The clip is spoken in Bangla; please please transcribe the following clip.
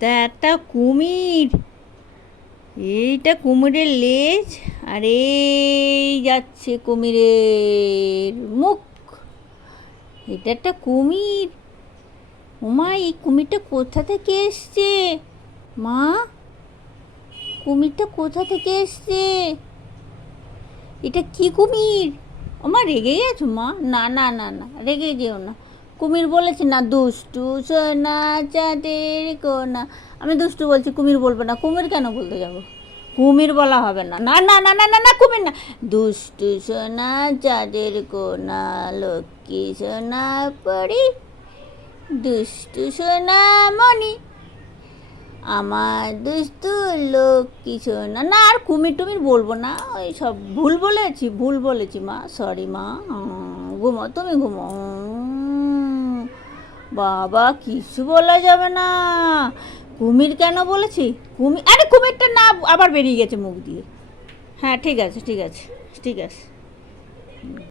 এটা একটা কুমির। এইটা কুমিরের লেজ, আর এই যাচ্ছে কুমিরের মুখ। এটা একটা কুমির। ওমা, এই কুমিরটা কোথা থেকে এসছে? মা, কুমিরটা কোথা থেকে এসছে? এটা কি কুমির? ওমা, রেগে গেছো মা? না না না না, রেগে যেও না। কুমির বলেছে না, দুষ্টু সোনা চাঁদের কোনা। আমি দুষ্টু বলছি, কুমির বলবো না। কুমির কেন বলতে যাবো? কুমির বলা হবে না। না না না না না না, কুমির না। দুষ্টু সোনা চাঁদের কোনা, লক্ষ্মী সোনা পরি, দুষ্টু সোনা মণি, আমার দুষ্টু লক্ষ্মী সোনা। না, আর কুমির টুমির বলবো না। ওই সব ভুল বলেছি মা, সরি মা। ঘুমো, তুমি ঘুমো। বাবা, কিছু বলা যাবে না। কুমির কেন বলেছি? কুমির, আরে কুমিরটা না আবার বেরিয়ে গেছে মুখ দিয়ে। হ্যাঁ, ঠিক আছে ঠিক আছে ঠিক আছে।